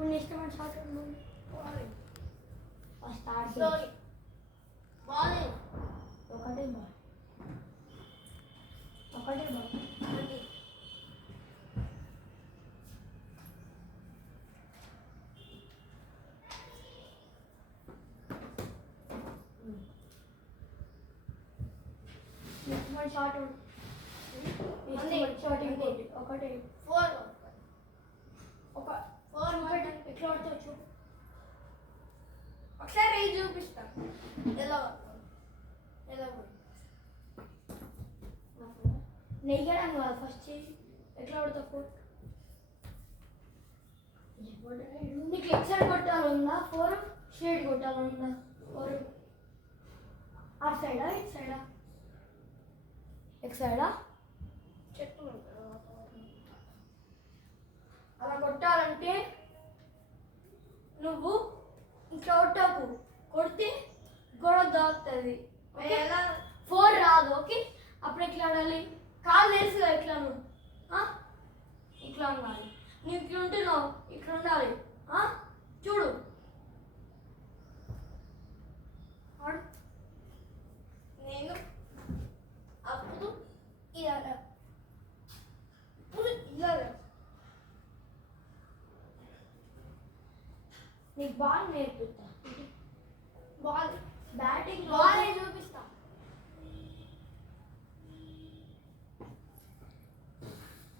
ఇప్పుడు నీ ఇష్టమైన షాట్ స్టార్ట్ బాలింగ్ ఒకటే బాల్ ఒకటే బాల్ ఇష్టమైన షాట్ షాట్ ఇంకోటి ఒకటే ఫోర్ ఒక ఫోర్ ఎట్లా ఆడుతావు చూడు ఒకసారి ఇది చూపిస్తా ఎలా ఎలా నెయ్యడం కాదు ఫస్ట్ ఎట్లా ఆడుతావు ఫోర్ నీకు ఎక్సైడ్ కొట్టాలన్నా ఫోర్ స్ట్రేట్ కొట్టాలన్నా ఫోర్ ఆ సైడా ఇటు సైడా ఎక్సైడా చెట్టు అలా కొట్టాలంటే నువ్వు ఇంకా కొట్టకు కొడితే గొడవ దాగుతుంది ఎలా ఫోర్ రాదు ఓకే అప్పుడు ఎట్లా ఆడాలి కాలు తెలుసు ఎట్లా నువ్వు ఇట్లా ఉండాలి నువ్వు ఇట్లా ఉంటున్నావు ఇట్లా ఉండాలి చూడు ఆడు నేను అప్పుడు ఇలా ఇప్పుడు ఇలా నీకు బాల్ నేర్పిస్తా బాల్ బ్యాటింగ్ బాల్ చూపిస్తా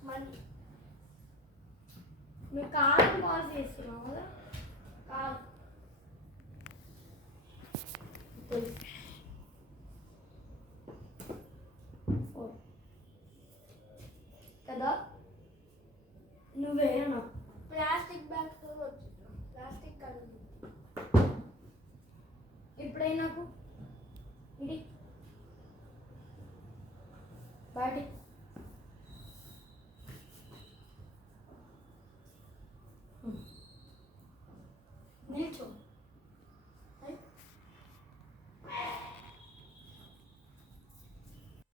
మళ్ళీ నువ్వు కాలు బాల్ చేస్తున్నావు కదా కాదు తెలుసు కదా నువ్వేనా ప్లాస్టిక్ బ్యాగ్స్ వచ్చింది ప్లాస్టిక్ కలిగి ఎప్పుడైనా నాకు ఇది బ్యాటింగ్ నిల్చో